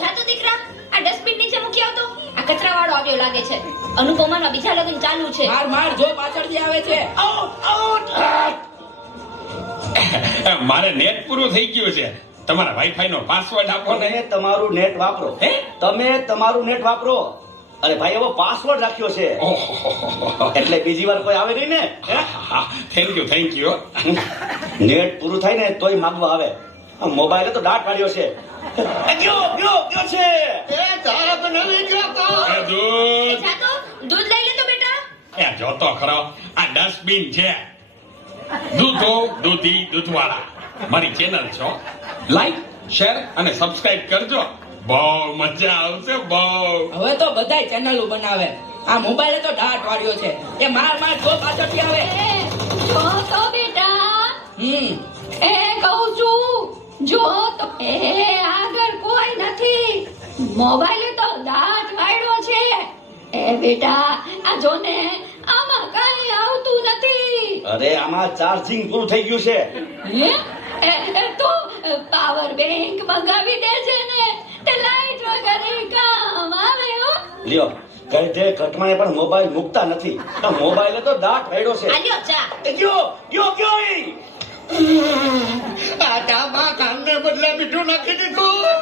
જા તો દીકરા, આ ડસ્ટબિન નીચે મૂકી આવતો. આ કચરાવાળો આવ્યો લાગે છે. અનુપમાના બીજા લગ્ન ચાલુ છે. માર માર, જો પાછળથી આવે છે. મારે નેટ પૂરું થઈ ગયું છે. તમારા વાઈફાઈ નો પાસવર્ડ આપો ને. તમે તમારું નેટ વાપરો. હે? તમે તમારું નેટ વાપરો. અરે ભાઈ, એવો પાસવર્ડ રાખ્યો છે એટલે બીજી વાર કોઈ આવે નહીં ને. Thank you. નેટ પૂરું થાય ને તોય માંગવા આવે. મોબાઈલે તો દાટ પાડ્યો છે. ગયો છે. એ દૂધ જા તો, દૂધ લઈ લે તો બેટા. એ જોતો ખરો, આ ડસ્ટબિન છે. દૂધી દૂધવાળા મારી ચેનલ છો. લાઈક, શેર અને સબસ્ક્રાઇબ કરજો. બહુ મજા આવશે બહુ. હવે તો બધાય ચેનલો બનાવે. આ મોબાઈલે તો દાટ વાળ્યો છે. એ માર માર, જો પાછળથી આવે. જો તો બેટા, હમ એ કહું છું, જો તો. એ આગળ કોઈ નથી. મોબાઈલે તો દાંત વાળ્યો છે. એ બેટા, આ જો ને, આમાં કઈ આવતું નથી. અરે આમાં ચાર્જિંગ પૂરું થઈ ગયું છે. હે? એ તો પાવર બેંક મંગાવી દેજે ને, તે લાઈટ વગર કામ આવે હો. લ્યો, ગઢે ઘટમાને પણ મોબાઈલ મૂકતા નથી. આ મોબાઈલે તો દાટ પાડ્યો છે. આલ્યો ચા. ગયો ઈ. આ ચામાં કામને બદલે મીઠું નાખી દીધું.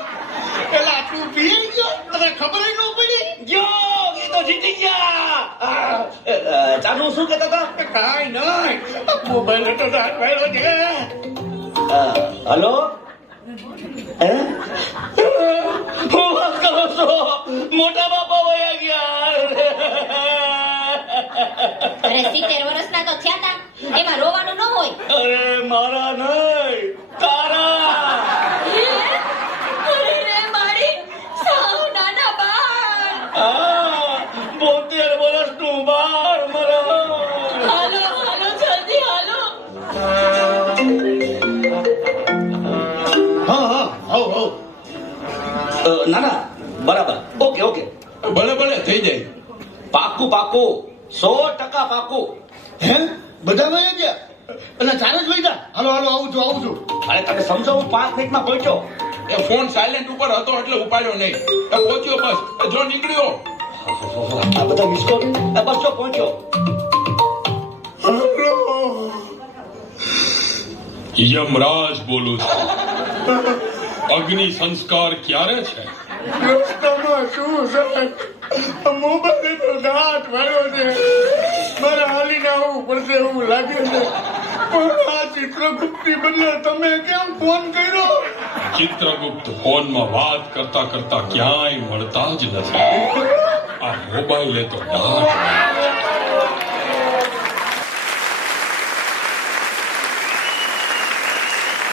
પેલા તું પી ગયો, તને ખબર ન પડી. ગયો, એ તો જીતી ગયા. ચાનુ શું કહેતા હતા? કાંઈ નહીં, મોબાઈલ તો દાટ પાડ્યો છે. હલો, હું વાત કરો છો? મોટા બાપા વયા ગયા. અરે 70 વર્ષના તો થયા તા, એમાં રોવાનું ન હોય. અરે મારા નહીં, તારા. અરે રે મારી સાવ નાના બાળ. 72 વર્ષનું બાળ મારા. હાલો જલ્દી હાલો. હા હો ના બરાબર. ઓકે ભલે થઈ જાય. પાકું 100% પાકું. હે, બધા વયા ગયા અને ચાલે જ વયા. હાલો આવું છું. અરે તમે સમજો, હું 5 મિનિટમાં પહોંચ્યો. એ ફોન સાયલેન્ટ ઉપર હતો એટલે ઉપાડ્યો નહીં. એ પહોંચ્યો બસ. એ જો નીકળ્યો. આ બધા મિસ કોલ. બસ જો પહોંચ્યો. યમરાજ બોલું છું. અગ્નિ સંસ્કાર ક્યારે છે? રસ્તામાં શું સાહેબ, મોબાઈલ તો દાટ વાળ્યો છે. મારે હાલીને આવવું પડશે એવું લાગે છે. પણ આ ચિત્રગુપ્તની બદલે તમે કેમ ફોન કર્યો? ચિત્રગુપ્ત ફોનમાં વાત કરતા ક્યાંય મળતા જ નથી. આ મોબાઈલે તો ડાટ